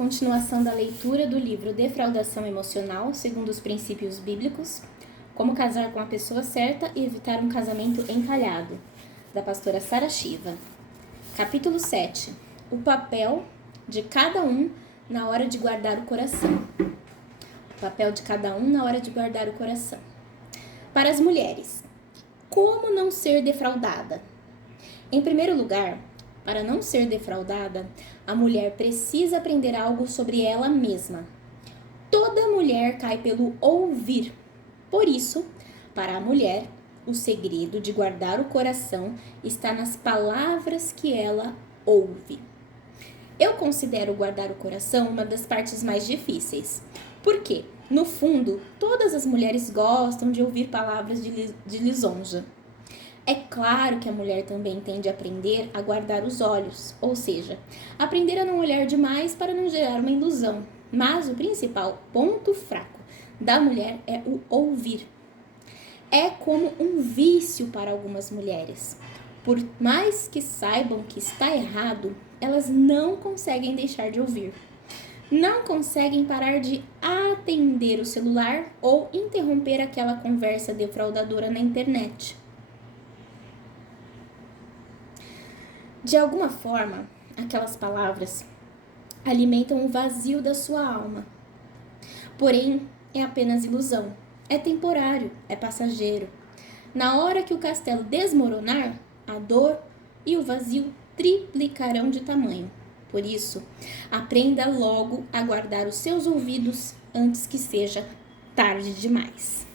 continuação da leitura do livro Defraudação Emocional, segundo os princípios bíblicos, como casar com a pessoa certa e evitar um casamento encalhado, da pastora Sara Shiva. Capítulo 7. O papel de cada um na hora de guardar o coração. O papel de cada um na hora de guardar o coração. Para as mulheres, como não ser defraudada? Em primeiro lugar, para não ser defraudada, a mulher precisa aprender algo sobre ela mesma. Toda mulher cai pelo ouvir. Por isso, para a mulher, o segredo de guardar o coração está nas palavras que ela ouve. Eu considero guardar o coração uma das partes mais difíceis. Por quê? No fundo, todas as mulheres gostam de ouvir palavras de lisonja. É claro que a mulher também tende a aprender a guardar os olhos, ou seja, aprender a não olhar demais para não gerar uma ilusão. Mas o principal ponto fraco da mulher é o ouvir. É como um vício para algumas mulheres. Por mais que saibam que está errado, elas não conseguem deixar de ouvir. Não conseguem parar de atender o celular ou interromper aquela conversa defraudadora na internet. De alguma forma, aquelas palavras alimentam o vazio da sua alma. Porém, é apenas ilusão, é temporário, é passageiro. Na hora que o castelo desmoronar, a dor e o vazio triplicarão de tamanho. Por isso, aprenda logo a guardar os seus ouvidos antes que seja tarde demais.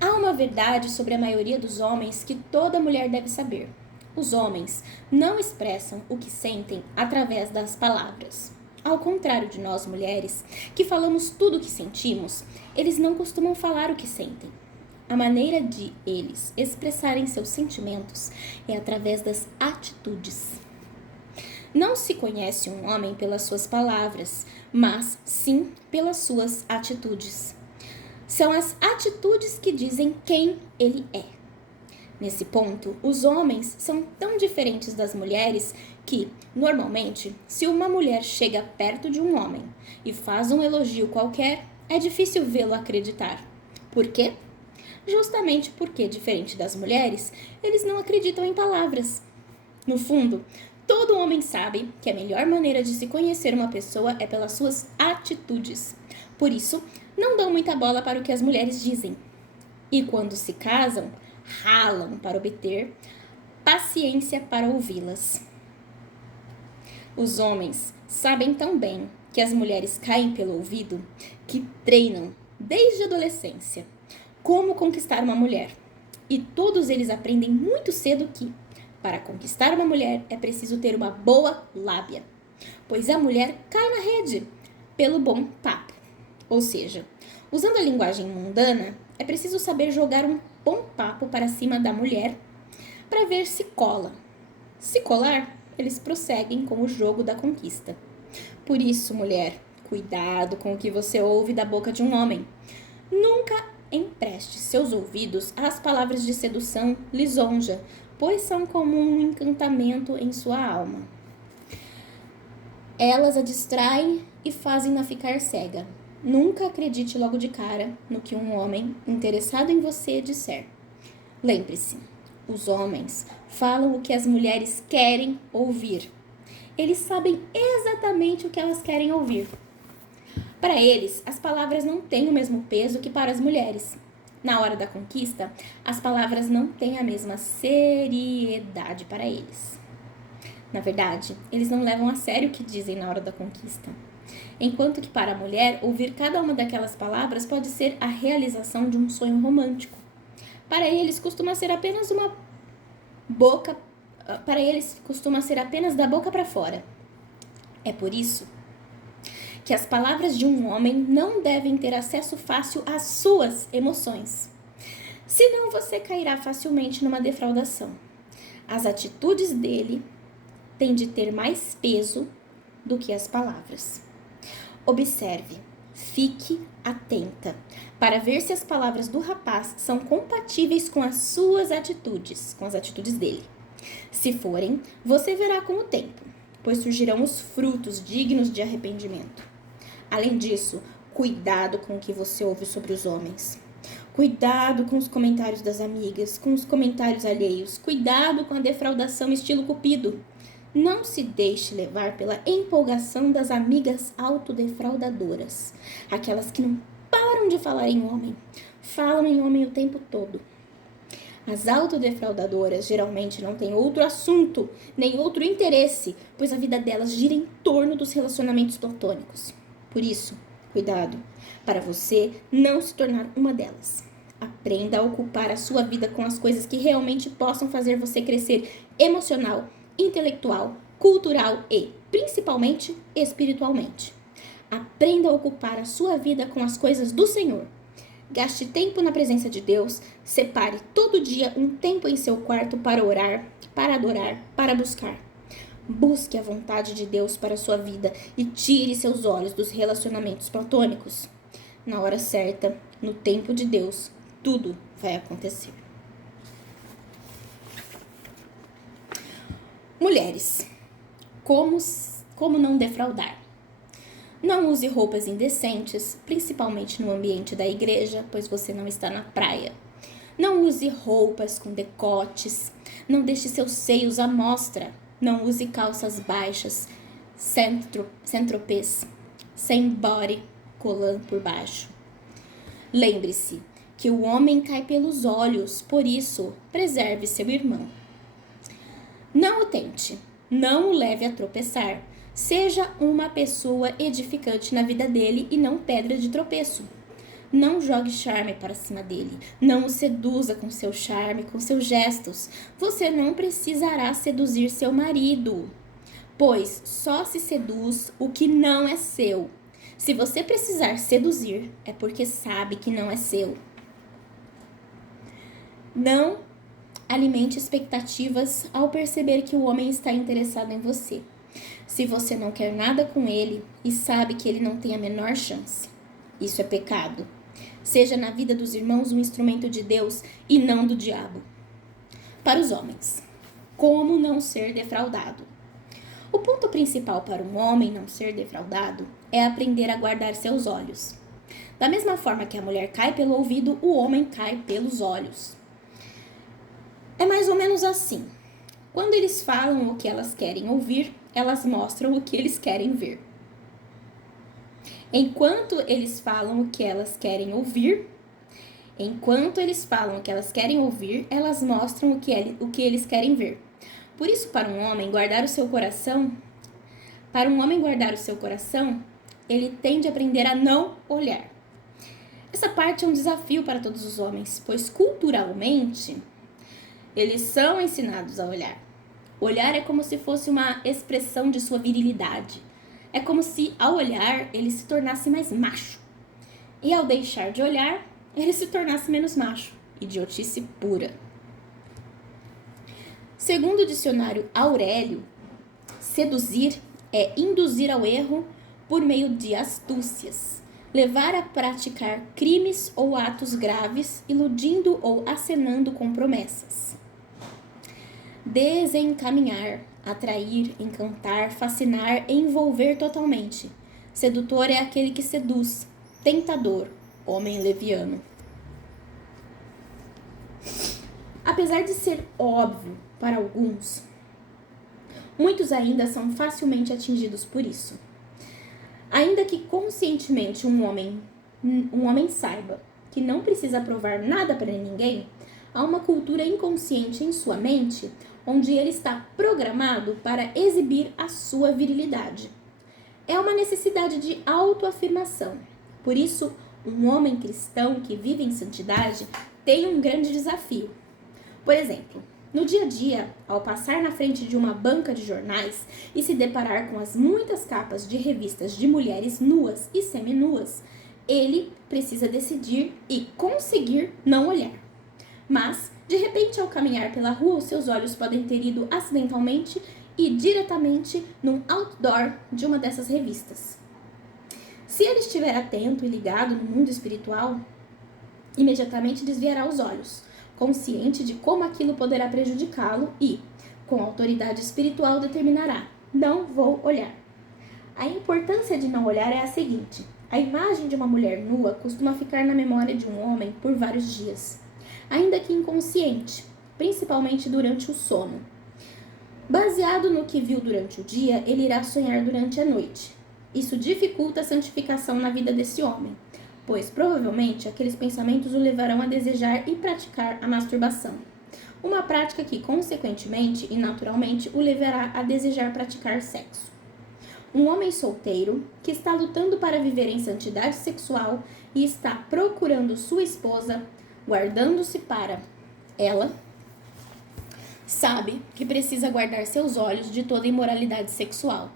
Há uma verdade sobre a maioria dos homens que toda mulher deve saber. Os homens não expressam o que sentem através das palavras. Ao contrário de nós mulheres, que falamos tudo o que sentimos, eles não costumam falar o que sentem. A maneira de eles expressarem seus sentimentos é através das atitudes. Não se conhece um homem pelas suas palavras, mas sim pelas suas atitudes. São as atitudes que dizem quem ele é. Nesse ponto, os homens são tão diferentes das mulheres que, normalmente, se uma mulher chega perto de um homem e faz um elogio qualquer, é difícil vê-lo acreditar. Por quê? Justamente porque, diferente das mulheres, eles não acreditam em palavras. No fundo, todo homem sabe que a melhor maneira de se conhecer uma pessoa é pelas suas atitudes. Por isso, não dão muita bola para o que as mulheres dizem. E quando se casam, ralam para obter paciência para ouvi-las. Os homens sabem tão bem que as mulheres caem pelo ouvido que treinam desde a adolescência como conquistar uma mulher. E todos eles aprendem muito cedo que, para conquistar uma mulher, é preciso ter uma boa lábia, pois a mulher cai na rede pelo bom papo. Ou seja, usando a linguagem mundana, é preciso saber jogar um bom papo para cima da mulher para ver se cola. Se colar, eles prosseguem com o jogo da conquista. Por isso, mulher, cuidado com o que você ouve da boca de um homem. Nunca empreste seus ouvidos às palavras de sedução, lisonja, pois são como um encantamento em sua alma. Elas a distraem e fazem-na ficar cega. Nunca acredite logo de cara no que um homem interessado em você disser. Lembre-se, os homens falam o que as mulheres querem ouvir. Eles sabem exatamente o que elas querem ouvir. Para eles, as palavras não têm o mesmo peso que para as mulheres. Na hora da conquista, as palavras não têm a mesma seriedade para eles. Na verdade, eles não levam a sério o que dizem na hora da conquista. Enquanto que para a mulher, ouvir cada uma daquelas palavras pode ser a realização de um sonho romântico. Para eles, costuma ser apenas da boca para fora. É por isso que as palavras de um homem não devem ter acesso fácil às suas emoções. Senão você cairá facilmente numa defraudação. As atitudes dele têm de ter mais peso do que as palavras. Observe, fique atenta para ver se as palavras do rapaz são compatíveis com as suas atitudes, com as atitudes dele. Se forem, você verá com o tempo. pois surgirão os frutos dignos de arrependimento. Além disso, cuidado com o que você ouve sobre os homens. Cuidado com os comentários das amigas, com os comentários alheios. Cuidado com a defraudação estilo Cupido. Não se deixe levar pela empolgação das amigas autodefraudadoras. Aquelas que não param de falar em homem. Falam em homem o tempo todo. As autodefraudadoras geralmente não têm outro assunto, nem outro interesse, pois a vida delas gira em torno dos relacionamentos platônicos. Por isso, cuidado, para você não se tornar uma delas. Aprenda a ocupar a sua vida com as coisas que realmente possam fazer você crescer emocional, intelectual, cultural e, principalmente, espiritualmente. Aprenda a ocupar a sua vida com as coisas do Senhor. Gaste tempo na presença de Deus, separe todo dia um tempo em seu quarto para orar, para adorar, para buscar. Busque a vontade de Deus para a sua vida e tire seus olhos dos relacionamentos platônicos. Na hora certa, no tempo de Deus, tudo vai acontecer. Mulheres, como não defraudar? Não use roupas indecentes, principalmente no ambiente da igreja, pois você não está na praia. Não use roupas com decotes. Não deixe seus seios à mostra. Não use calças baixas, sem-tropês, sem body, colã por baixo. Lembre-se que o homem cai pelos olhos, por isso, preserve seu irmão. Não o tente, não o leve a tropeçar. Seja uma pessoa edificante na vida dele e não pedra de tropeço. Não jogue charme para cima dele. Não o seduza com seu charme, com seus gestos. Você não precisará seduzir seu marido, pois só se seduz o que não é seu. Se você precisar seduzir, é porque sabe que não é seu. Não alimente expectativas ao perceber que o homem está interessado em você. Se você não quer nada com ele e sabe que ele não tem a menor chance, isso é pecado. Seja na vida dos irmãos um instrumento de Deus e não do diabo. Para os homens, como não ser defraudado? O ponto principal para um homem não ser defraudado é aprender a guardar seus olhos. Da mesma forma que a mulher cai pelo ouvido, o homem cai pelos olhos. É mais ou menos assim. Quando eles falam o que elas querem ouvir, elas mostram o que eles querem ver. Enquanto eles falam o que elas querem ouvir, elas mostram o que eles querem ver. Por isso, para um homem guardar o seu coração, ele tem de aprender a não olhar. Essa parte é um desafio para todos os homens, pois culturalmente eles são ensinados a olhar. Olhar é como se fosse uma expressão de sua virilidade. É como se, ao olhar, ele se tornasse mais macho. E ao deixar de olhar, ele se tornasse menos macho. Idiotice pura. Segundo o dicionário Aurélio, seduzir é induzir ao erro por meio de astúcias, levar a praticar crimes ou atos graves, iludindo ou acenando com promessas. Desencaminhar, atrair, encantar, fascinar, envolver totalmente. Sedutor é aquele que seduz. Tentador, homem leviano. Apesar de ser óbvio para alguns, muitos ainda são facilmente atingidos por isso. Ainda que conscientemente um homem saiba que não precisa provar nada para ninguém, há uma cultura inconsciente em sua mente onde ele está programado para exibir a sua virilidade. É uma necessidade de autoafirmação. Por isso, um homem cristão que vive em santidade tem um grande desafio. Por exemplo, no dia a dia, ao passar na frente de uma banca de jornais e se deparar com as muitas capas de revistas de mulheres nuas e seminuas, ele precisa decidir e conseguir não olhar. Mas, de repente, ao caminhar pela rua, os seus olhos podem ter ido acidentalmente e diretamente num outdoor de uma dessas revistas. Se ele estiver atento e ligado no mundo espiritual, imediatamente desviará os olhos, consciente de como aquilo poderá prejudicá-lo e, com autoridade espiritual, determinará: não vou olhar. A importância de não olhar é a seguinte: a imagem de uma mulher nua costuma ficar na memória de um homem por vários dias, ainda que inconsciente, principalmente durante o sono. Baseado no que viu durante o dia, ele irá sonhar durante a noite. Isso dificulta a santificação na vida desse homem, pois provavelmente aqueles pensamentos o levarão a desejar e praticar a masturbação. Uma prática que, consequentemente e naturalmente, o levará a desejar praticar sexo. Um homem solteiro que está lutando para viver em santidade sexual e está procurando sua esposa, guardando-se para ela, sabe que precisa guardar seus olhos de toda imoralidade sexual.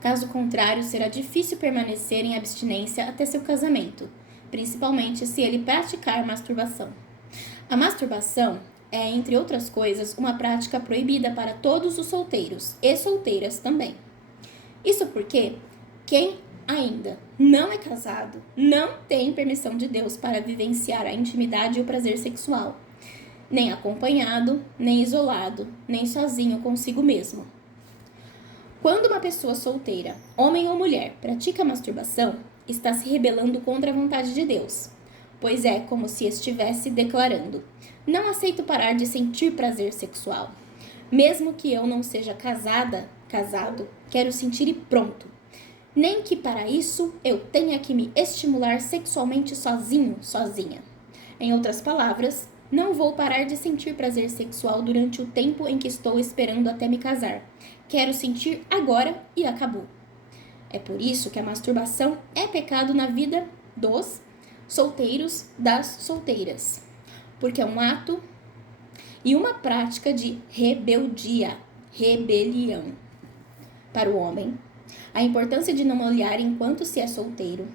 Caso contrário, será difícil permanecer em abstinência até seu casamento, principalmente se ele praticar masturbação. A masturbação é, entre outras coisas, uma prática proibida para todos os solteiros e solteiras também. Isso porque quem ainda não é casado não tem permissão de Deus para vivenciar a intimidade e o prazer sexual, nem acompanhado, nem isolado, nem sozinho consigo mesmo. Quando uma pessoa solteira, homem ou mulher, pratica masturbação, está se rebelando contra a vontade de Deus, pois é como se estivesse declarando: não aceito parar de sentir prazer sexual. Mesmo que eu não seja casado, quero sentir e pronto. Nem que para isso eu tenha que me estimular sexualmente sozinha. Em outras palavras, não vou parar de sentir prazer sexual durante o tempo em que estou esperando até me casar. Quero sentir agora e acabou. É por isso que a masturbação é pecado na vida dos solteiros, das solteiras. Porque é um ato e uma prática de rebelião para o homem. A importância de não olhar enquanto se é solteiro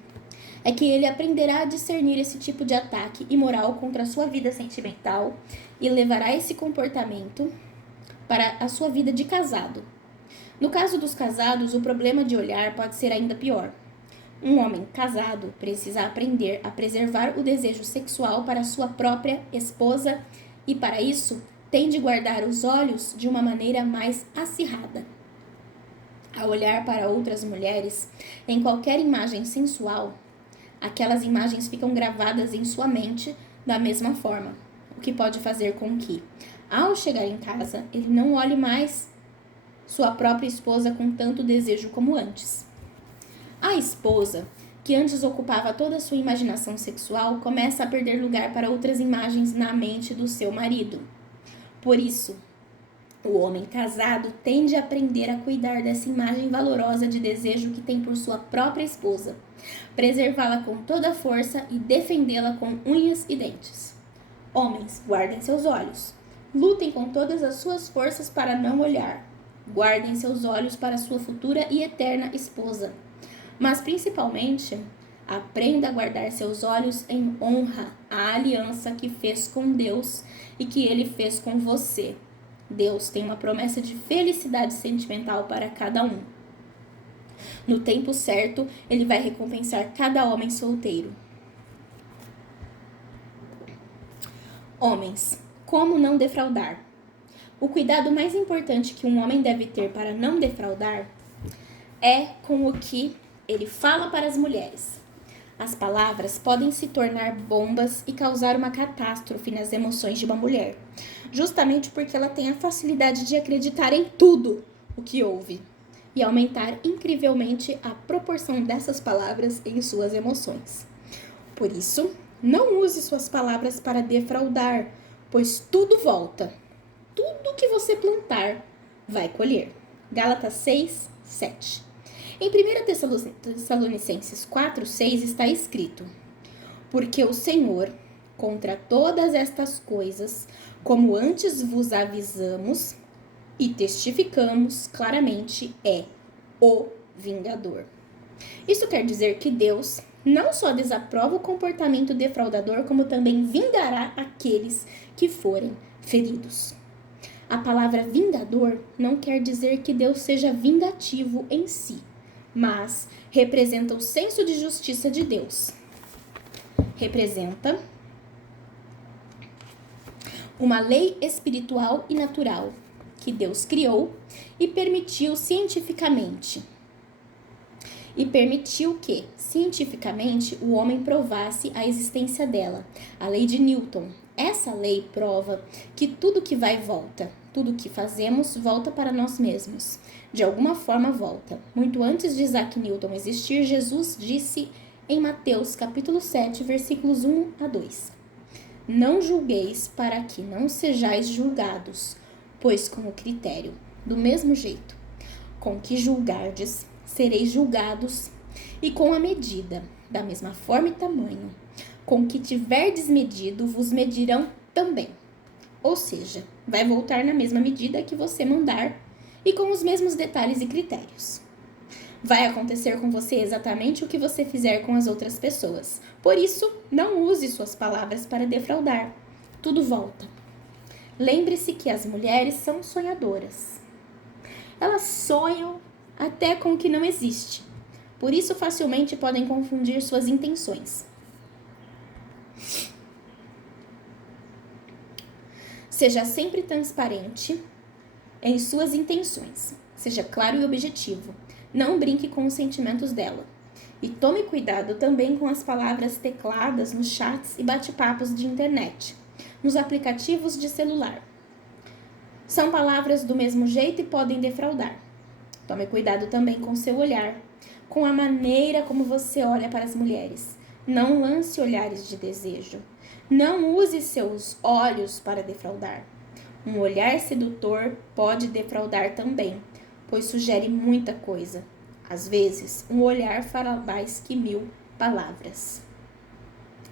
é que ele aprenderá a discernir esse tipo de ataque imoral contra a sua vida sentimental e levará esse comportamento para a sua vida de casado. No caso dos casados, o problema de olhar pode ser ainda pior. Um homem casado precisa aprender a preservar o desejo sexual para sua própria esposa e, para isso, tem de guardar os olhos de uma maneira mais acirrada. Ao olhar para outras mulheres, em qualquer imagem sensual, aquelas imagens ficam gravadas em sua mente da mesma forma, o que pode fazer com que, ao chegar em casa, ele não olhe mais sua própria esposa com tanto desejo como antes. A esposa, que antes ocupava toda a sua imaginação sexual, começa a perder lugar para outras imagens na mente do seu marido. Por isso, o homem casado tende a aprender a cuidar dessa imagem valorosa de desejo que tem por sua própria esposa, preservá-la com toda a força e defendê-la com unhas e dentes. Homens, guardem seus olhos. Lutem com todas as suas forças para não olhar. Guardem seus olhos para sua futura e eterna esposa. Mas, principalmente, aprenda a guardar seus olhos em honra à aliança que fez com Deus e que Ele fez com você. Deus tem uma promessa de felicidade sentimental para cada um. No tempo certo, Ele vai recompensar cada homem solteiro. Homens, como não defraudar? O cuidado mais importante que um homem deve ter para não defraudar é com o que ele fala para as mulheres. As palavras podem se tornar bombas e causar uma catástrofe nas emoções de uma mulher, justamente porque ela tem a facilidade de acreditar em tudo o que ouve e aumentar incrivelmente a proporção dessas palavras em suas emoções. Por isso, não use suas palavras para defraudar, pois tudo volta. Tudo que você plantar vai colher. Gálatas 6, 7. Em 1 Tessalonicenses 4, 6 está escrito: porque o Senhor, contra todas estas coisas, como antes vos avisamos e testificamos claramente, é o vingador. Isso quer dizer que Deus não só desaprova o comportamento defraudador, como também vingará aqueles que forem feridos. A palavra vingador não quer dizer que Deus seja vingativo em si, mas representa o senso de justiça de Deus. Representa uma lei espiritual e natural que Deus criou e permitiu que, cientificamente, o homem provasse a existência dela. A lei de Newton. Essa lei prova que tudo que vai volta. Tudo que fazemos volta para nós mesmos. De alguma forma volta. Muito antes de Isaac Newton existir, Jesus disse em Mateus capítulo 7, versículos 1 a 2. Não julgueis para que não sejais julgados, pois com o critério, do mesmo jeito, com que julgardes, sereis julgados, e com a medida, da mesma forma e tamanho, com que tiverdes medido, vos medirão também. Ou seja, vai voltar na mesma medida que você mandar e com os mesmos detalhes e critérios. Vai acontecer com você exatamente o que você fizer com as outras pessoas. Por isso, não use suas palavras para defraudar. Tudo volta. Lembre-se que as mulheres são sonhadoras. Elas sonham até com o que não existe. Por isso, facilmente podem confundir suas intenções. Seja sempre transparente em suas intenções. Seja claro e objetivo. Não brinque com os sentimentos dela. E tome cuidado também com as palavras tecladas nos chats e bate-papos de internet, nos aplicativos de celular. São palavras do mesmo jeito e podem defraudar. Tome cuidado também com seu olhar, com a maneira como você olha para as mulheres. Não lance olhares de desejo. Não use seus olhos para defraudar. Um olhar sedutor pode defraudar também, pois sugere muita coisa. Às vezes, um olhar fala mais que 1000 palavras.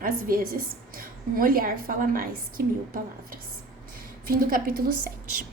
Às vezes, um olhar fala mais que 1000 palavras. Fim do capítulo 7.